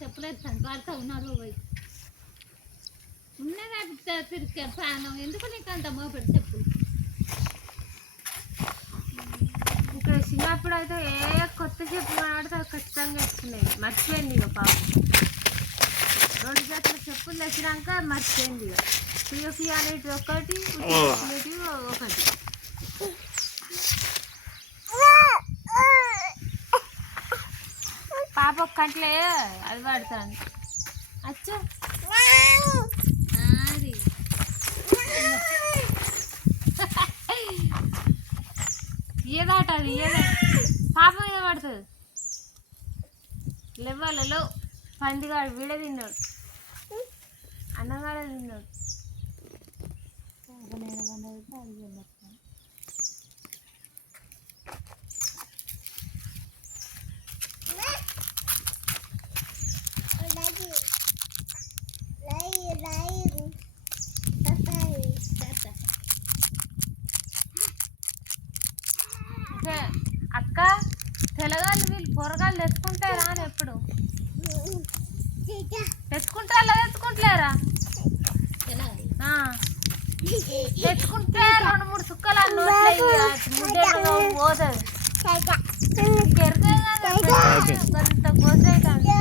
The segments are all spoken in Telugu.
చెప్పులేస్తాను కాడుతా ఉన్నారు పోయి ఉన్నదా తిరిగే ప్రాణం ఎందుకు నీకు అంత మోపెడు చెప్పులు ఇక్కడ చిన్నప్పుడు అయితే ఏ కొత్త చెప్పు ఆడితే ఖచ్చితంగా వేసుకునేది మర్చిపోయింది ఇక పాపం 2 జతల చెప్పులు తెచ్చినాక మర్చిపోయింది ఇక పియోపి అనేది ఒకటి ఒకటి పాప ఒక్కట్లే అది పడుతుంది అచ్చా ఏదాట అది ఏదే పాప మీద పడుతుంది లెవ్వాలలో పందిగాడు వీడే తిన్నాడు అన్నగాడే తిన్నాడు అక్క తెలగాళ్ళు వీళ్ళు పొరగాళ్ళు తెచ్చుకుంటారా అని ఎప్పుడు తెచ్చుకుంటారా తెచ్చుకుంటలేరా తెచ్చుకుంటే 2-3 సుక్కలు ముద్ద పోతుంది కొంత గోసే కానీ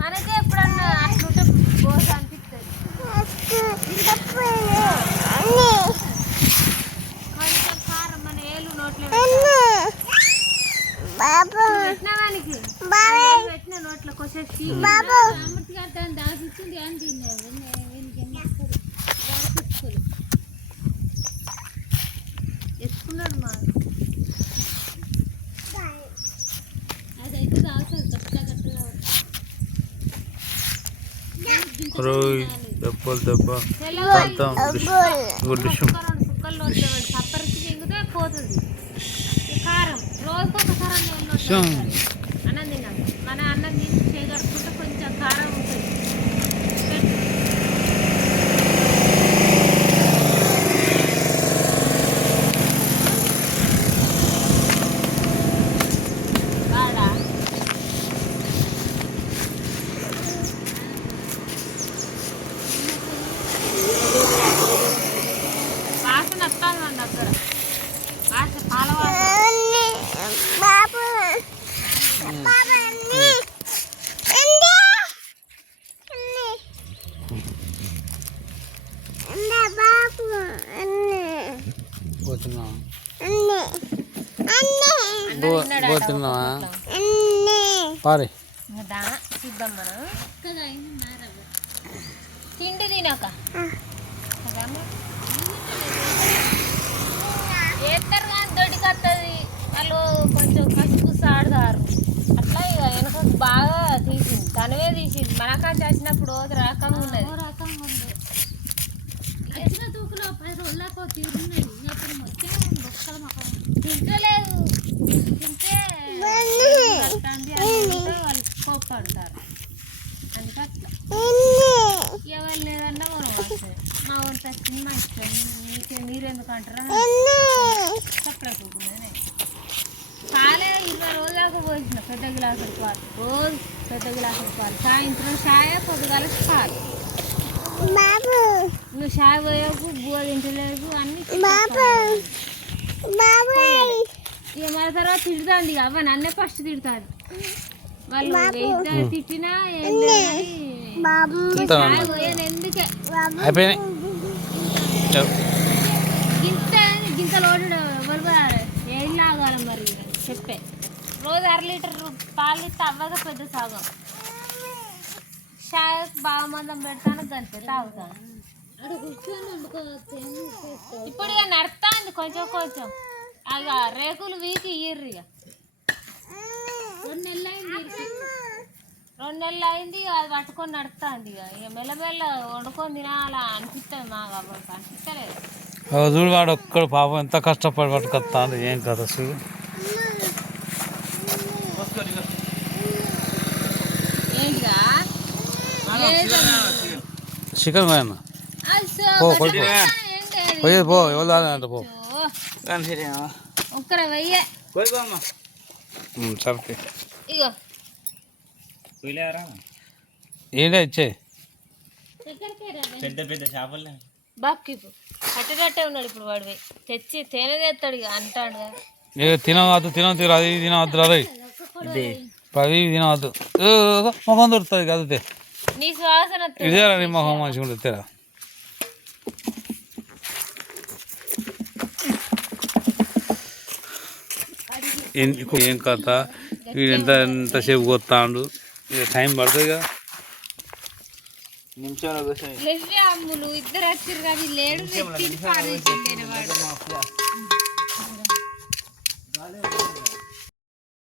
మనకే ఎప్పుడన్నా అట్లుంటే గోస అనిపిస్తుంది కొంచెం కారం మన ఏళ్ళు నోట్లో పెట్టిన నోట్లో కొంచెం దాచిచ్చింది అని తిన్నారు ఎత్తుకున్నాడు మా అదైతే తాగుతుంది కట్టగా సుక్కలు సప్పరికి తింగితే పోతుంది కారం రోజుకొకసారి అన్నం తిన్నాం మన అన్నం తీసి చేయగలుగుతుంటే కొంచెం కారం ఉంటుంది వాసన వస్తాను అండి అక్కడ వాసన పాల తిండి తినక ఏస్తారు కానీ దొడ్డికి వస్తుంది వాళ్ళు కొంచెం కసుకుసు ఆడతారు అట్లా ఇక వెనకకు బాగా తీసింది తనవే తీసింది మనకా చేసినప్పుడు రకంగా ఉన్నది రకంగా ఉంది వచ్చిన తూకులో 10 రోజులకు తీరున్నది ఇప్పుడు మొత్తం బొక్కల మొక్కలు తింటలేదు తింటే వాళ్ళు కోపడతారు అందుకే అట్లా ఎవరు లేదన్నా మనం వస్తుంది మా వంట వచ్చింది మా ఇష్టం మీరెందుకు అంటారా చెప్పలేకపోతున్నది పాలే 20 రోజులకు పోసిన పెద్ద గ్లాసులు పాలు రోజు పెద్ద గ్లాసులు పాలు సాయంత్రం చాయ పొద్దుగాల పాలు నువ్వు చాయ్ పోయకు బువ్వ తింటలేదు అన్ని ఇక మన తర్వాత తిడుతుంది ఇక అవ్వ నన్నే ఫస్ట్ తిడుతుంది వాళ్ళు తిట్టినా ఏం చాయ్ పోయాను ఎందుకే గింత లోడు ఎవరు ఏం లాగాలి మరి చెప్పే రోజు 1/2 లీటర్ పాలు ఇస్తే అవ్వగా పెద్ద సాగం చాయ్ బాగా మందం పెడతాను గంతే తాగుతాను ఇప్పుడు ఇక నడుస్తుంది కొంచెం కొంచెం అక రేకులు వీకి ఇయ్యర్రు ఇక 2 నెలలు అయింది అది పట్టుకొని నడుస్తుంది ఇక మెల్లమెల్ల వండుకొని తినాలా అనిపిస్తుంది మాకు అప్పుడు అనిపిస్తలేదు చూడు వాడు ఒక్కడు పాపం ఎంత కష్టపడి పట్టుకొస్తాను ఏం కదా చూడు ఏంటిగా చికెన్ పోయన్న పోయేది పో ఎవరు అంటే పో ఒక్కర వెయ్యే సరే ఇగో ఏంటో ఇచ్చే పెద్ద పెద్ద చేపలే బాక్కి కట్టేటట్టే ఉన్నాడు ఇప్పుడు వాడివి తెచ్చి తేనె తెస్తాడు ఇక అంటాడు ఇక తినవద్దు తినవద్దు అది తినవద్దు రే ఇదే అవి తినవద్దు మొహం దొరుకుతుంది కదితే నీ శ్వాసన ఇదేరా నీ మొహం మంచిగా ఉంటుంది తెరా ఏం కథ వీడు ఎంతసేపు కొత్తాడు ఇక టైం పడుతుంది కదా నిమిషంలో కూర్చొని లెవ్వి అమ్ములు ఇద్దరు వచ్చారు కానీ లేడు తిని పారేసిండు వాడు